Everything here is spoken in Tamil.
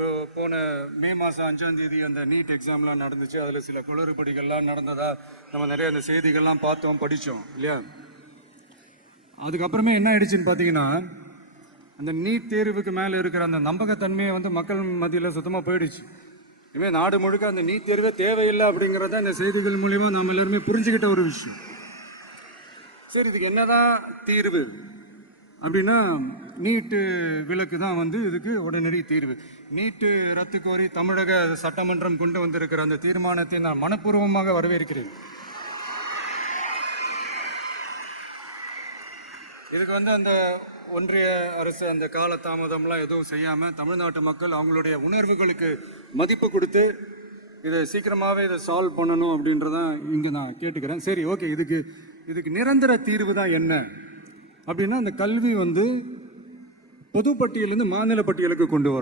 இப்போ போன மே மாதம் அஞ்சாம் தேதி அந்த நீட் எக்ஸாம்லாம் நடந்துச்சு. அதில் சில குளறுபடிகள்லாம் நடந்ததா நம்ம நிறைய அந்த செய்திகள்லாம் பார்த்தோம் படித்தோம் இல்லையா? அதுக்கப்புறமே என்ன ஆயிடுச்சுன்னு பார்த்தீங்கன்னா அந்த நீட் தேர்வுக்கு மேலே இருக்கிற அந்த நம்பகத்தன்மையை வந்து மக்கள் மத்தியில் சுத்தமாக போயிடுச்சு. இனிமேல் நாடு முழுக்க அந்த நீட் தேர்வே தேவையில்லை அப்படிங்கிறத இந்த செய்திகள் மூலிமா நாம் எல்லாருமே புரிஞ்சுக்கிட்ட ஒரு விஷயம். சரி இதுக்கு என்னதான் தீர்வு? அப்படின்னா நீட்டு விலக்கு தான் வந்து இதுக்கு உடனடி தீர்வு. நீட்டு ரத்து கோரி தமிழக சட்டமன்றம் கொண்டு வந்திருக்கிற அந்த தீர்மானத்தை நான் மனப்பூர்வமாக வரவேற்கிறேன். இதுக்கு வந்து அந்த ஒன்றிய அரசு அந்த கால தாமதம்லாம் எதுவும் செய்யாமல் தமிழ்நாட்டு மக்கள் அவங்களுடைய உணர்வுகளுக்கு மதிப்பு கொடுத்து இதை சீக்கிரமாகவே இதை சால்வ் பண்ணணும் அப்படின்றதான் இங்கே நான் கேட்டுக்கிறேன். சரி ஓகே இதுக்கு இதுக்கு நிரந்தர தீர்வு தான் என்ன? அப்படின்னா அந்த கல்வி வந்து பொதுப்பட்டியலிருந்து மாநில பட்டியலுக்கு கொண்டு வரும்